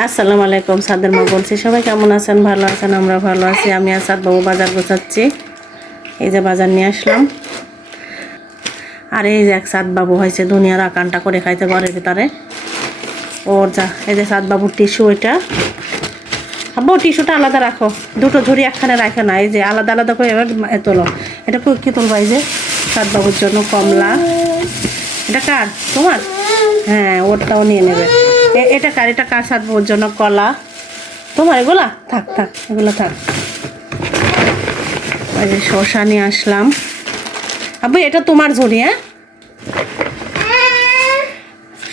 আসসালামু আলাইকুম। সাদের মা বলছি, সবাই কেমন আছেন? ভালো আছেন? আমরা ভালো আছি। আমি আর সাদ বাবু বাজার গোছাচ্ছি। এই যে বাজার নিয়ে আসলাম। আর এই যে এক সাদ বাবু হয়েছে দুনিয়ার আকানটা করে খাইতে ঘরের ভিতরে। ওর যা এই যে সাদ বাবুর টিস্যু, ওইটা আব্বু টিস্যুটা আলাদা রাখো, দুটো ঝুড়ি একখানে রাখে না, এই যে আলাদা আলাদা করে এবার তোলো। এটা কি তুলবা? এই যে সাদ বাবুর জন্য কমলা। এটা কার? তোমার? হ্যাঁ, ওরটাও নিয়ে নেবে। এটা কার? এটা কার? সাদ বাবুর জন্য কলা। তোমার এগুলা থাক থাক, এগুলো থাক। এই যে শসা নিয়ে আসলাম। আব্বু এটা তোমার ঝুড়ি। হ্যাঁ,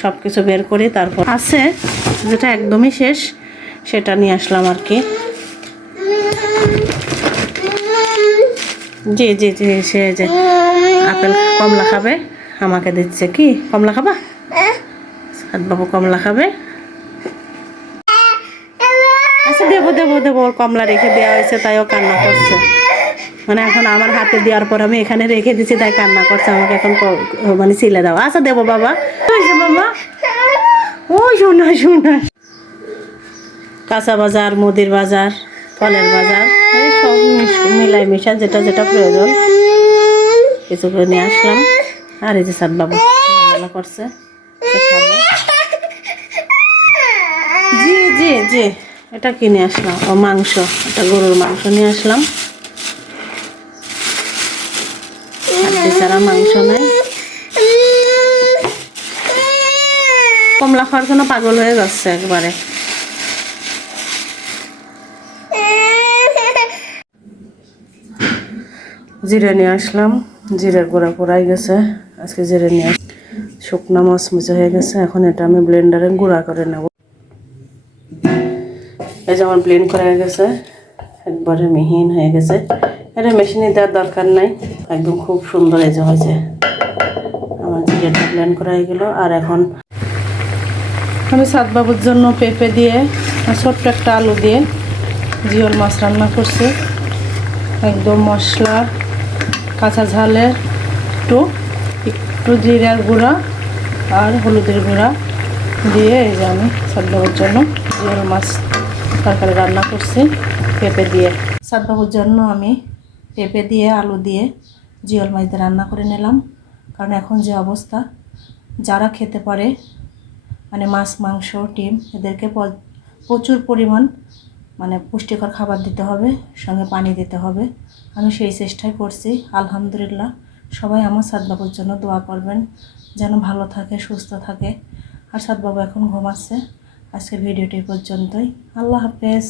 সব কিছু বের করি, তারপর আছে যেটা একদমই শেষ সেটা নিয়ে আসলাম আর কি। জি জি জি, সে যে আপেল কমলা খাবে, আমাকে দিচ্ছে। কি কমলা খাবা? সাদ বাবু কমলা খাবে। আচ্ছা দেবো দেবো দেবো, ওর কমলা রেখে দেওয়া হয়েছে তাই ও কান্না করছে। মানে এখন আমার হাতে দেওয়ার পর আমি এখানে রেখে দিচ্ছি তাই কান্না করছে, আমাকে এখন মানে ছিলে দাও। আচ্ছা দেবো বাবা। বাবা ওই শোনা শোনা। কাঁচা বাজার, মুদির বাজার, ফলের বাজার, এই সব মিলাই মিশা যেটা যেটা প্রয়োজন কিছু করে নিয়ে আসলাম। আর এই যে সাদ বাবু খেলা করছে, জি জি জি। এটা কিনে আসলাম, ও মাংস, এটা গরুর মাংস নিয়ে আসলাম। বেচারা মাংস নাই। কমলা খাওয়ার জন্য পাগল হয়ে যাচ্ছে একবারে। জিরে নিয়ে আসলাম, জিরের গুঁড়া পোড়াই গেছে, আজকে জিরে নিয়ে শুকনা মচমচে হয়ে গেছে। এখন এটা আমি ব্লেন্ডারে গুঁড়া করে নেব। এই যে আমার ব্লেন্ড করা হয়ে গেছে, একবারে মিহিন হয়ে গেছে। এটা মেশিনে দেওয়ার দরকার নাই, একদম খুব সুন্দর এই যে হয়েছে। আমার জিরেটা ব্লেন্ড করা হয়ে গেল। আর এখন আমি সাদ বাবুর জন্য পেঁপে দিয়ে ছোট্ট একটা আলু দিয়ে জিওল মাছ রান্না করছি। একদম মশলা, কাঁচা ঝালের একটু জিরার গুঁড়া আর হলুদের গুঁড়া দিয়ে এই যে আমি সাদ বাবুর জন্য জিওল মাছ তরকারি রান্না করছি পেঁপে দিয়ে। সাদ বাবুর জন্য আমি পেঁপে দিয়ে আলু দিয়ে জিওল মাছ দিয়ে রান্না করে নিলাম। কারণ এখন যে অবস্থা, যারা খেতে পারে মানে মাছ, মাংস, ডিম, এদেরকে প্রচুর পরিমাণ মানে পুষ্টিকর খাবার দিতে হবে, সঙ্গে পানি দিতে হবে। আমি সেই চেষ্টাই করছি। আলহামদুলিল্লাহ, সবাই আমার সাদ বাবুর জন্য দোয়া করবেন যেন ভালো থাকে, সুস্থ থাকে। আর সাদ বাবু এখন ঘুমাচ্ছে। আজকের ভিডিওটি পর্যন্তই। আল্লাহ হাফেজ।